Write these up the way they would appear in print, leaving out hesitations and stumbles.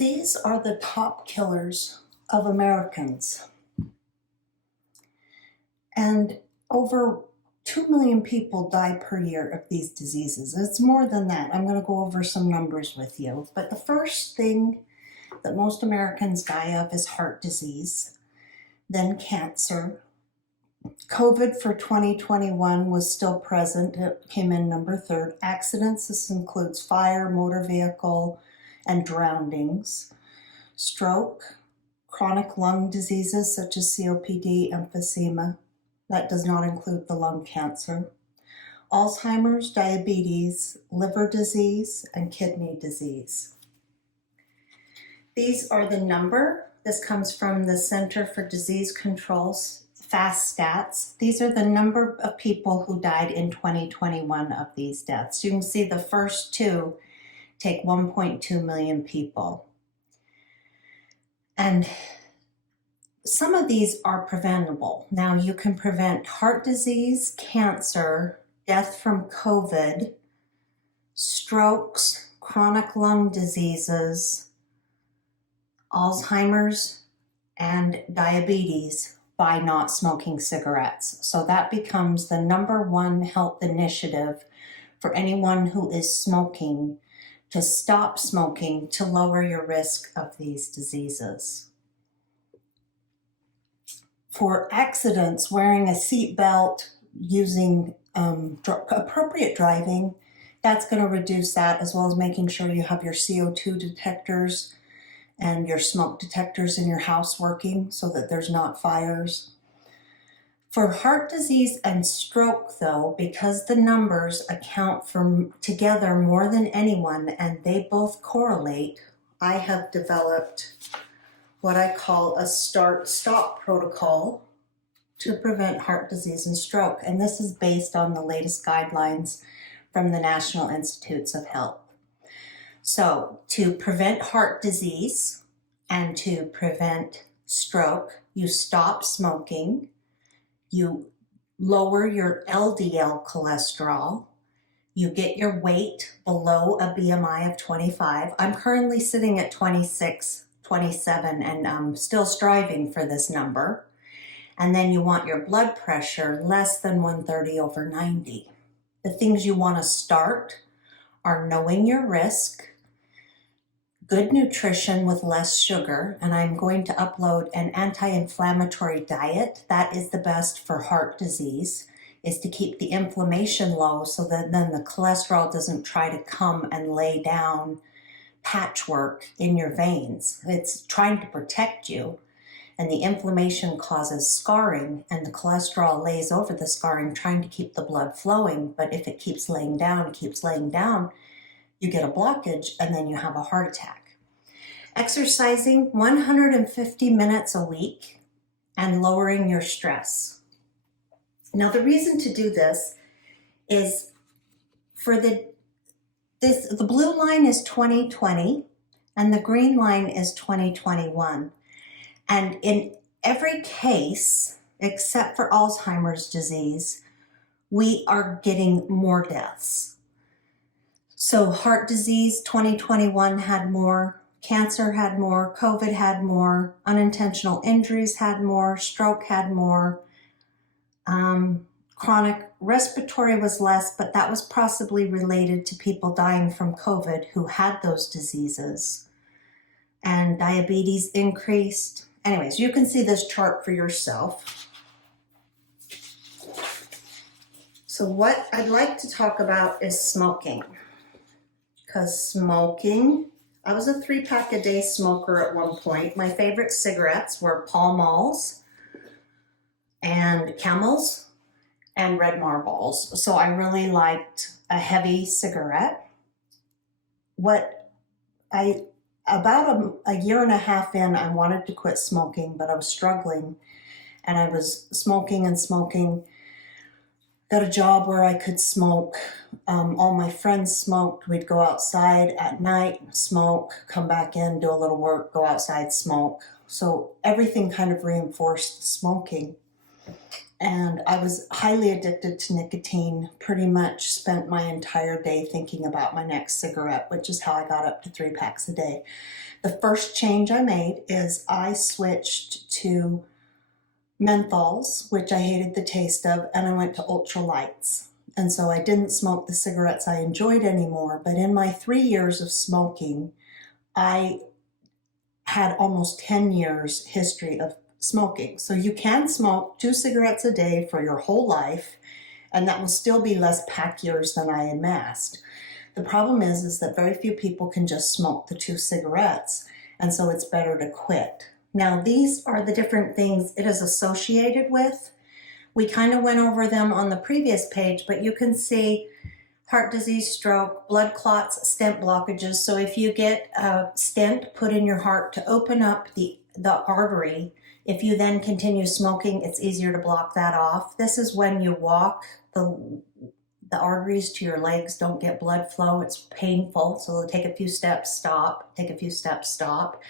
These are the top killers of Americans. And over 2 million people die per year of these diseases. It's more than that. I'm going to go over some numbers with you. But the first thing that most Americans die of is heart disease, then cancer. COVID for 2021 was still present. It came in number 3rd. Accidents, this includes fire, motor vehicle, and drownings. Stroke, chronic lung diseases such as COPD, emphysema. That does not include the lung cancer. Alzheimer's, diabetes, liver disease, and kidney disease. These are the number. This comes from the Center for Disease Control's FAST stats. These are the number of people who died in 2021 of these deaths. You can see the first two take 1.2 million people. And some of these are preventable. Now you can prevent heart disease, cancer, death from COVID, strokes, chronic lung diseases, Alzheimer's, and diabetes by not smoking cigarettes. So that becomes the number one health initiative for anyone who is smoking, to stop smoking to lower your risk of these diseases. For accidents, wearing a seat belt, using appropriate driving, that's going to reduce that, as well as making sure you have your CO2 detectors and your smoke detectors in your house working so that there's not fires. For heart disease and stroke, though, because the numbers account for together more than anyone and they both correlate, I have developed what I call a start-stop protocol to prevent heart disease and stroke. And this is based on the latest guidelines from the National Institutes of Health. So to prevent heart disease and to prevent stroke, you stop smoking, you lower your LDL cholesterol, you get your weight below a BMI of 25. I'm currently sitting at 26, 27, and I'm still striving for this number. And then you want your blood pressure less than 130/90. The things you want to start are knowing your risk, good nutrition with less sugar, and I'm going to upload an anti-inflammatory diet. That is the best for heart disease, is to keep the inflammation low so that then the cholesterol doesn't try to come and lay down patchwork in your veins. It's trying to protect you, and the inflammation causes scarring, and the cholesterol lays over the scarring trying to keep the blood flowing. But if it keeps laying down, you get a blockage, and then you have a heart attack. Exercising 150 minutes a week and lowering your stress. Now, the reason to do this is for the blue line is 2020 and the green line is 2021. And in every case, except for Alzheimer's disease, we are getting more deaths. So heart disease, 2021 had more, cancer had more, COVID had more, unintentional injuries had more, stroke had more, chronic respiratory was less, but that was possibly related to people dying from COVID who had those diseases. And diabetes increased. Anyways, you can see this chart for yourself. So what I'd like to talk about is smoking. Because smoking, I was a 3-pack-a-day smoker at one point. My favorite cigarettes were Pall Malls and Camels and Red Marbles. So I really liked a heavy cigarette. About a year and a half in, I wanted to quit smoking, but I was struggling. And I was smoking. Got a job where I could smoke. All my friends smoked. We'd go outside at night, smoke, come back in, do a little work, go outside, smoke. So everything kind of reinforced smoking. and I was highly addicted to nicotine, pretty much spent my entire day thinking about my next cigarette, which is how I got up to 3 packs a day. The first change I made is I switched to menthols, which I hated the taste of, and I went to ultralights. And so I didn't smoke the cigarettes I enjoyed anymore, but in my 3 years of smoking, I had almost 10 years history of smoking. So you can smoke 2 cigarettes a day for your whole life, and that will still be less pack years than I amassed. The problem is that very few people can just smoke the 2 cigarettes, and so it's better to quit. Now, these are the different things it is associated with. We kind of went over them on the previous page, but you can see heart disease, stroke, blood clots, stent blockages. So if you get a stent put in your heart to open up the artery, if you then continue smoking, it's easier to block that off. This is when you walk, the arteries to your legs don't get blood flow. It's painful, so they'll take a few steps, stop, take a few steps, stop.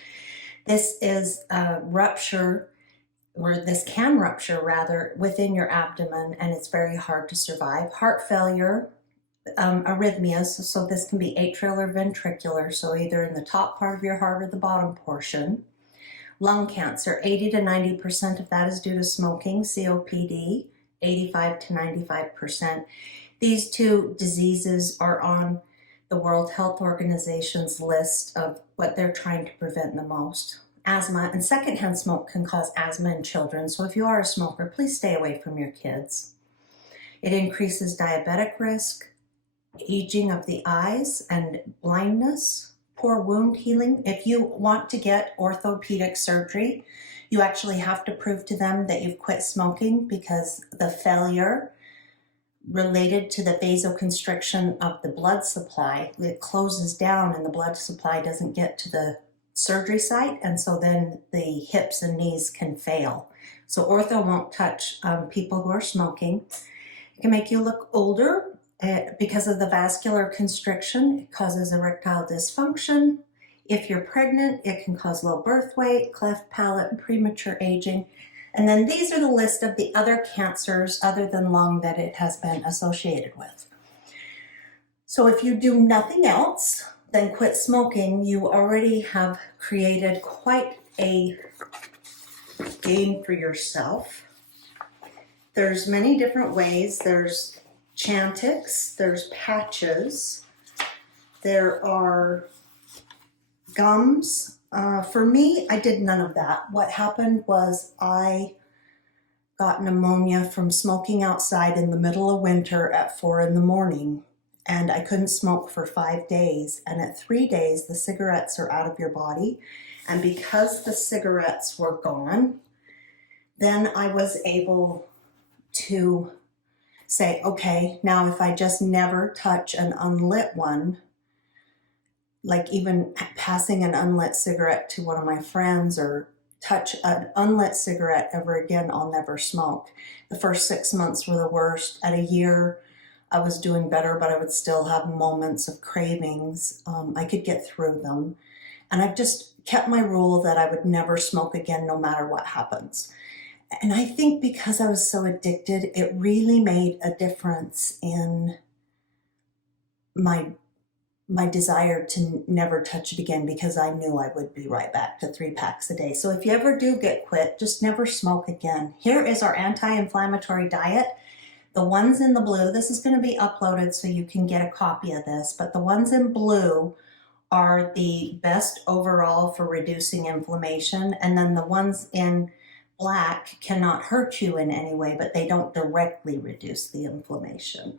This is a rupture, or this can rupture rather, within your abdomen, and it's very hard to survive. Heart failure, arrhythmias, so this can be atrial or ventricular, so either in the top part of your heart or the bottom portion. Lung cancer, 80 to 90% of that is due to smoking, COPD, 85 to 95%. These 2 diseases are on the World Health Organization's list of what they're trying to prevent the most. Asthma and secondhand smoke can cause asthma in children, so if you are a smoker, please stay away from your kids. It increases diabetic risk, aging of the eyes and blindness, poor wound healing. If you want to get orthopedic surgery, you actually have to prove to them that you've quit smoking, because the failure related to the vasoconstriction of the blood supply, it closes down and the blood supply doesn't get to the surgery site, and so then the hips and knees can fail. So ortho won't touch people who are smoking. It can make you look older because of the vascular constriction. It causes erectile dysfunction. If you're pregnant, it can cause low birth weight, cleft palate, and premature aging. And then these are the list of the other cancers other than lung that it has been associated with. So if you do nothing else than quit smoking, you already have created quite a gain for yourself. There's many different ways. There's Chantix, there's patches, there are gums. For me, I did none of that. What happened was I got pneumonia from smoking outside in the middle of winter at 4 in the morning, and I couldn't smoke for 5 days. And at 3 days, the cigarettes are out of your body. And because the cigarettes were gone, then I was able to say, okay, now if I just never touch an unlit one, like even passing an unlit cigarette to one of my friends or touch an unlit cigarette ever again, I'll never smoke. The first 6 months were the worst. At a year, I was doing better, but I would still have moments of cravings. I could get through them. And I've just kept my rule that I would never smoke again, no matter what happens. And I think because I was so addicted, it really made a difference in my desire to never touch it again, because I knew I would be right back to 3 packs a day. So if you ever do get quit, just never smoke again. Here is our anti-inflammatory diet. The ones in the blue, this is going to be uploaded so you can get a copy of this, but the ones in blue are the best overall for reducing inflammation, and then the ones in black cannot hurt you in any way, but they don't directly reduce the inflammation.